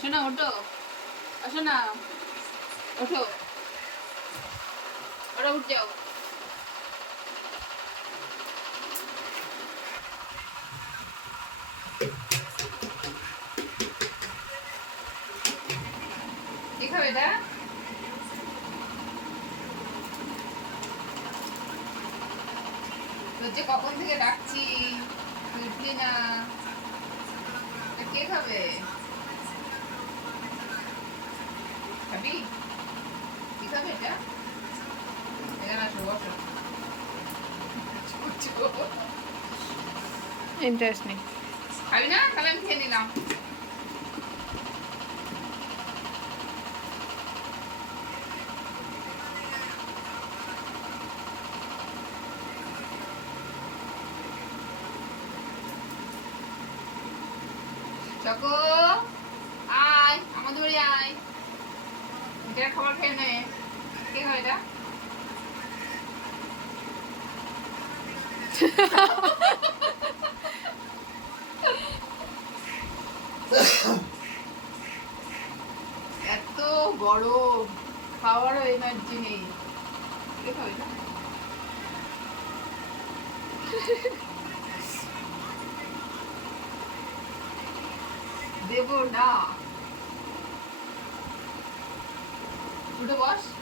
শোনা ওঠো। আসো ওঠো। ওরা উঠ যাও। খাবে এটা? তোর কখন থেকে ডাকছি তুই উঠলি না এটা কে খাবে খাবি? কি খাবে এটা? এখানে আসো বসো ইন্টারেস্টিং খাবি না? তাহলে আমি খেয়ে নিলাম। চকো। আয়, আমাদের বাড়ি আয়। এটা খাবার খেয়ে নে। কে খাবে এটা? এত গরম, খাওয়ারও এনার্জি নেই। কে খাবে এটা? দেব না। উঠে বস।